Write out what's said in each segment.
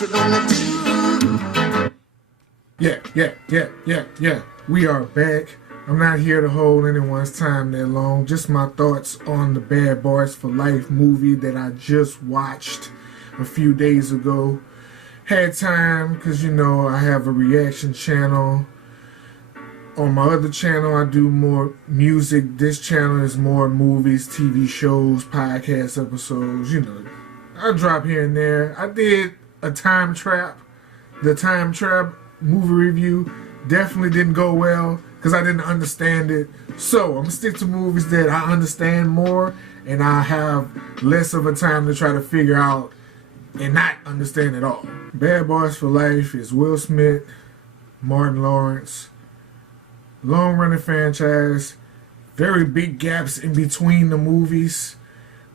what you gonna do? Yeah. We are back. I'm not here to hold anyone's time that long. Just my thoughts on the Bad Boys for Life movie that I just watched a few days ago. Had time because, you know, I have a reaction channel. On my other channel, I do more music. This channel is more movies, TV shows, podcast episodes, you know. I drop here and there. I did a Time Trap. The Time Trap movie review definitely didn't go well because I didn't understand it. So I'm gonna stick to movies that I understand more and I have less of a time to try to figure out and not understand at all. Bad Boys for Life is Will Smith, Martin Lawrence, long-running franchise, very big gaps in between the movies.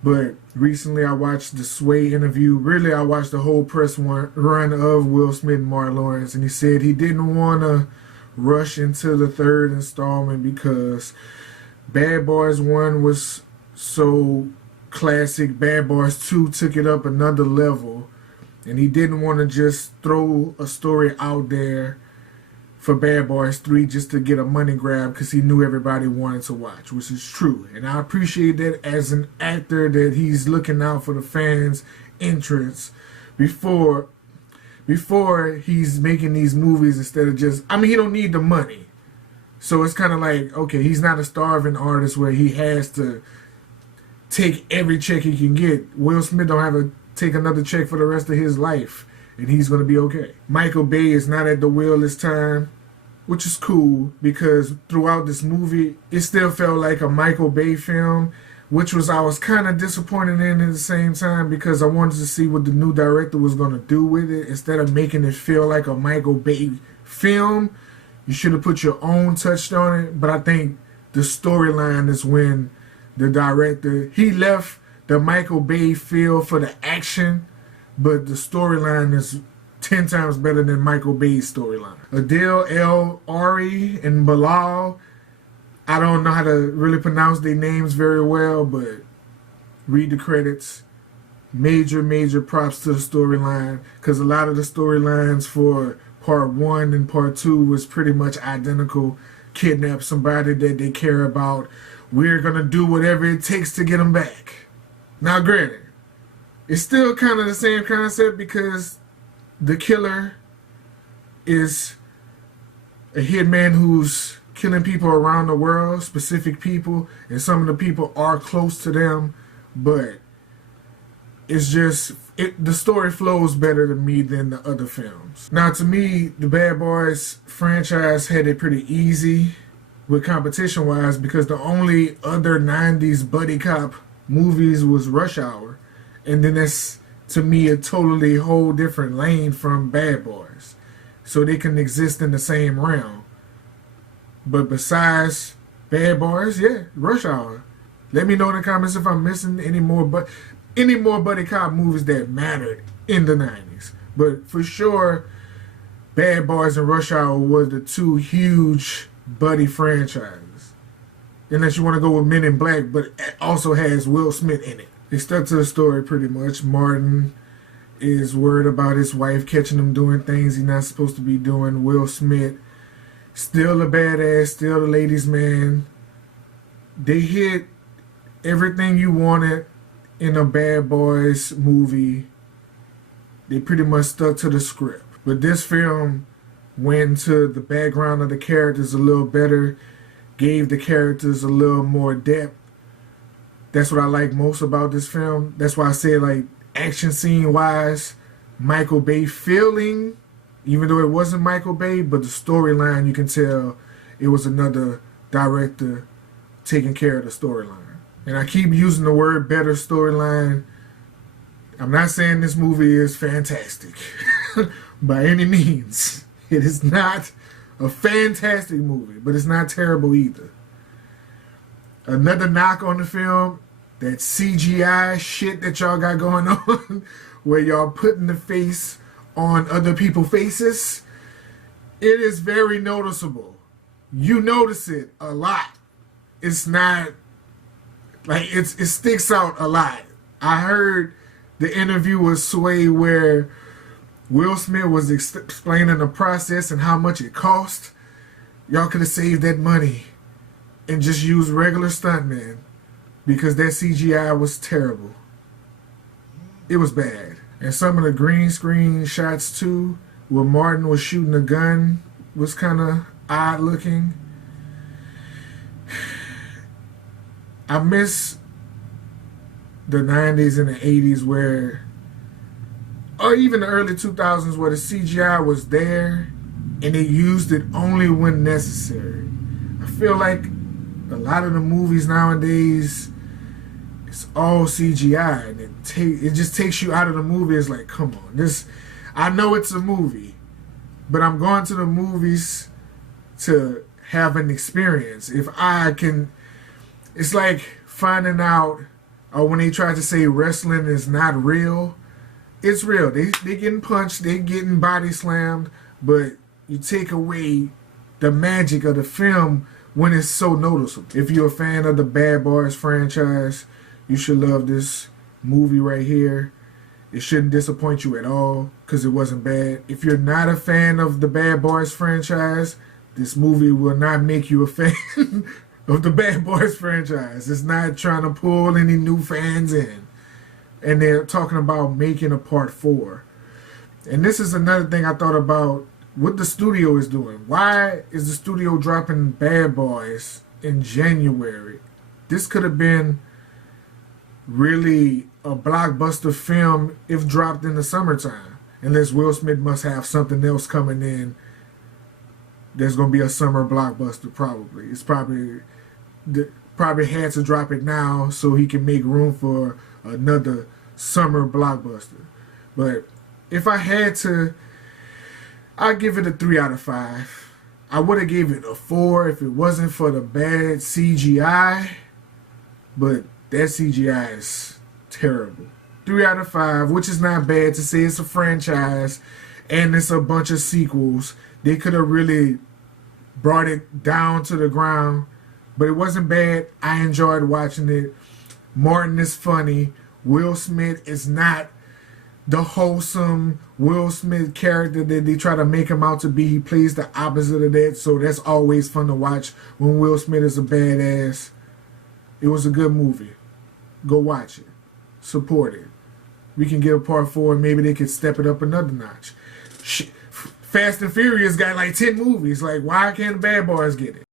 But recently I watched the Sway interview. Really, I watched the whole press run of Will Smith and Martin Lawrence, and he said he didn't want to rush into the third installment because Bad Boys 1 was so classic. Bad Boys 2 took it up another level, and he didn't want to just throw a story out there for Bad Boys 3 just to get a money grab because he knew everybody wanted to watch, which is true. And I appreciate that as an actor that he's looking out for the fans' interests before he's making these movies instead of just, I mean, he don't need the money. So it's kind of like, okay, he's not a starving artist where he has to take every check he can get. Will Smith don't have to take another check for the rest of his life, and he's going to be okay. Michael Bay is not at the wheel this time, which is cool because throughout this movie, it still felt like a Michael Bay film, which was I was kind of disappointed in at the same time because I wanted to see what the new director was going to do with it. Instead of making it feel like a Michael Bay film, you should have put your own touch on it. But I think the storyline is when the director, he left the Michael Bay feel for the action, but the storyline is 10 times better than Michael Bay's storyline. Adil El Ari and Bilal, I don't know how to really pronounce their names very well, but read the credits. Major props to the storyline because a lot of the storylines for part 1 and part 2 was pretty much identical. Kidnap somebody that they care about. We're going to do whatever it takes to get them back. Now granted, it's still kind of the same concept because the killer is a hitman who's killing people around the world, specific people, and some of the people are close to them, but it's just, the story flows better to me than the other films. Now to me, the Bad Boys franchise had it pretty easy with competition-wise because the only other 90s buddy cop movies was Rush Hour, and then that's, to me, a totally whole different lane from Bad Boys. So they can exist in the same realm. But besides Bad Boys, yeah, Rush Hour. Let me know in the comments if I'm missing any more buddy cop movies that mattered in the 90s. But for sure, Bad Boys and Rush Hour were the two huge buddy franchises. Unless you want to go with Men in Black, but it also has Will Smith in it. They stuck to the story pretty much. Martin is worried about his wife catching him doing things he's not supposed to be doing. Will Smith, still a badass, still the ladies' man. They hit everything you wanted in a Bad Boys movie. They pretty much stuck to the script. But this film went into the background of the characters a little better, gave the characters a little more depth. That's what I like most about this film. That's why I say, like, action scene wise, Michael Bay feeling, even though it wasn't Michael Bay, but the storyline, you can tell it was another director taking care of the storyline. And I keep using the word better storyline. I'm not saying this movie is fantastic by any means. It is not a fantastic movie, but it's not terrible either. Another knock on the film, that CGI shit that y'all got going on, where y'all putting the face on other people's faces, it is very noticeable. You notice it a lot. It's not, like, it sticks out a lot. I heard the interview with Sway where Will Smith was explaining the process and how much it cost. Y'all could have saved that money and just used regular stuntmen because that CGI was terrible. It was bad. And some of the green screen shots too, where Martin was shooting a gun, was kind of odd looking. I miss the 90s and the 80s where, or even the early 2000s where the CGI was there and they used it only when necessary. I feel like a lot of the movies nowadays, it's all CGI and it just takes you out of the movie. It's like, come on, this, I know it's a movie, but I'm going to the movies to have an experience. If I can, it's like finding out, or when they try to say wrestling is not real, it's real. They getting punched, they getting body slammed, but you take away the magic of the film when it's so noticeable. If you're a fan of the Bad Boys franchise, you should love this movie right here. It shouldn't disappoint you at all because it wasn't bad. If you're not a fan of the Bad Boys franchise, this movie will not make you a fan of the Bad Boys franchise. It's not trying to pull any new fans in. And they're talking about making a part 4. And this is another thing I thought about what the studio is doing. Why is the studio dropping Bad Boys in January? This could have been really a blockbuster film if dropped in the summertime. Unless Will Smith must have something else coming in. There's going to be a summer blockbuster probably. It's probably had to drop it now so he can make room for another summer blockbuster. But if I had to, I'd give it a 3 out of 5. I would have gave it a 4 if it wasn't for the bad CGI. But that CGI is terrible. 3 out of 5, which is not bad to say it's a franchise and it's a bunch of sequels. They could have really brought it down to the ground, but it wasn't bad. I enjoyed watching it. Martin is funny. Will Smith is not the wholesome Will Smith character that they try to make him out to be. He plays the opposite of that, so that's always fun to watch when Will Smith is a badass. It was a good movie. Go watch it. Support it. We can get a part 4 and maybe they could step it up another notch. Fast and Furious got like 10 movies. Like, why can't the Bad Boys get it?